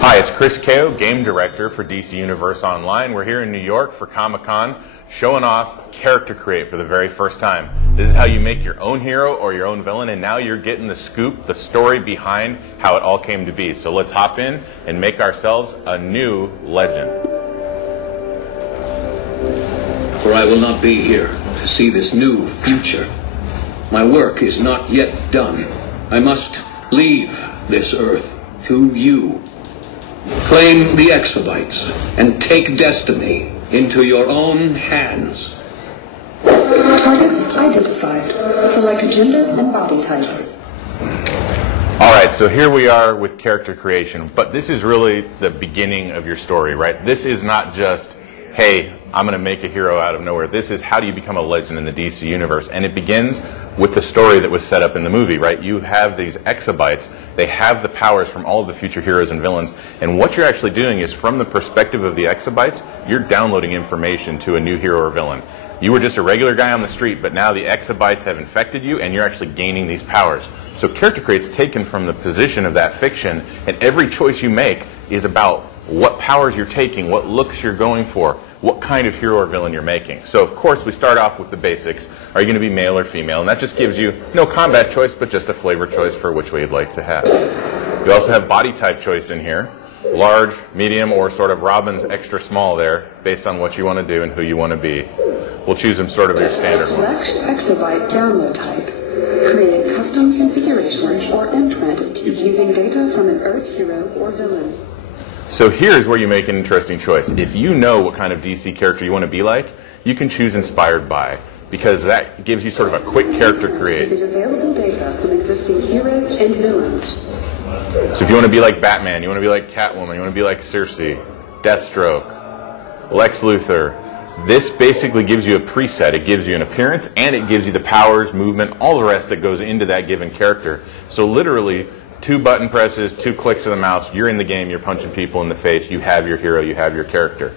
Hi, it's Chris Kao, Game Director for DC Universe Online. We're here in New York for Comic-Con, showing off Character Create for the very first time. This is how you make your own hero or your own villain, and now you're getting the scoop, the story behind how it all came to be. So let's hop in and make ourselves a new legend. For I will not be here to see this new future. My work is not yet done. I must leave this earth to you. Claim the exabytes and take destiny into your own hands. Targets identified. Select gender and body type. Alright, so here we are with character creation, but this is really the beginning of your story, right? This is not just, hey, I'm going to make a hero out of nowhere. This is how do you become a legend in the DC universe, and it begins with the story that was set up in the movie, right? You have these exabytes, they have the powers from all of the future heroes and villains, and what you're actually doing is from the perspective of the exabytes, you're downloading information to a new hero or villain. You were just a regular guy on the street, but now the exabytes have infected you and you're actually gaining these powers. So Character Create's taken from the position of that fiction, and every choice you make is about what powers you're taking, what looks you're going for, what kind of hero or villain you're making. So of course we start off with the basics. Are you going to be male or female? And that just gives you no combat choice, but just a flavor choice for which way you'd like to have. You also have body type choice in here. Large, medium, or sort of Robin's extra small there, based on what you want to do and who you want to be. We'll choose them sort of your standard one. Select exabyte download type. Create custom configuration or imprint using data from an Earth hero or villain. So here's where you make an interesting choice. If you know what kind of DC character you want to be like, you can choose Inspired By, because that gives you sort of a quick character create. Using available data from existing heroes and villains. So if you want to be like Batman, you want to be like Catwoman, you want to be like Circe, Deathstroke, Lex Luthor, this basically gives you a preset. It gives you an appearance, and it gives you the powers, movement, all the rest that goes into that given character. So literally, 2 button presses, 2 clicks of the mouse, you're in the game, you're punching people in the face, you have your hero, you have your character.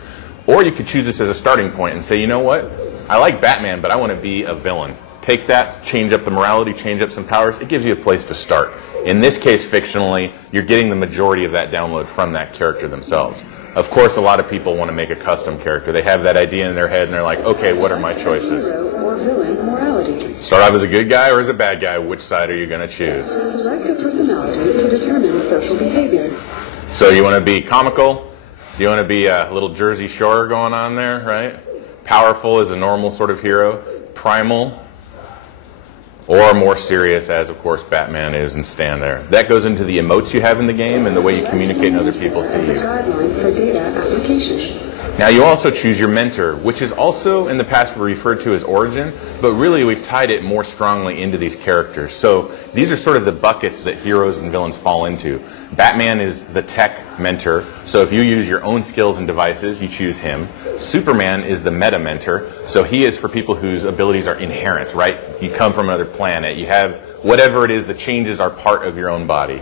Or you could choose this as a starting point and say, you know what, I like Batman, but I want to be a villain. Take that, change up the morality, change up some powers, it gives you a place to start. In this case, fictionally, you're getting the majority of that download from that character themselves. Of course, a lot of people want to make a custom character. They have that idea in their head and they're like, okay, what are my choices? Hero or villain morality. Start off as a good guy or as a bad guy, which side are you going to choose? Select a personality to determine social behavior. So you want to be comical? Do you want to be a little Jersey Shore going on there, right? Powerful as a normal sort of hero? Primal? Or more serious, as of course Batman is and stand there. That goes into the emotes you have in the game and the way you communicate and other people see you. Guideline for data application. Now you also choose your mentor, which is also in the past referred to as origin, but really we've tied it more strongly into these characters. So these are sort of the buckets that heroes and villains fall into. Batman is the tech mentor, so if you use your own skills and devices, you choose him. Superman is the meta mentor, so he is for people whose abilities are inherent, right? You come from another planet, you have whatever it is, the changes are part of your own body.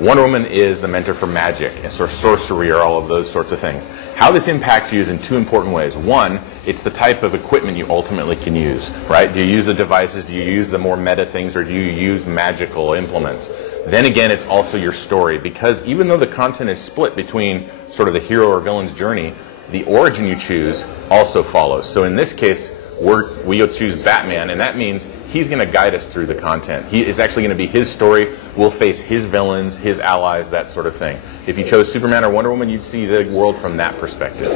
Wonder Woman is the mentor for magic and sort of sorcery or all of those sorts of things. How this impacts you is in 2 important ways. One, it's the type of equipment you ultimately can use, right? Do you use the devices, do you use the more meta things, or do you use magical implements? Then again, it's also your story, because even though the content is split between sort of the hero or villain's journey, the origin you choose also follows. So in this case, we'll choose Batman, and that means he's going to guide us through the content. It's actually going to be his story. We'll face his villains, his allies, that sort of thing. If you chose Superman or Wonder Woman, you'd see the world from that perspective.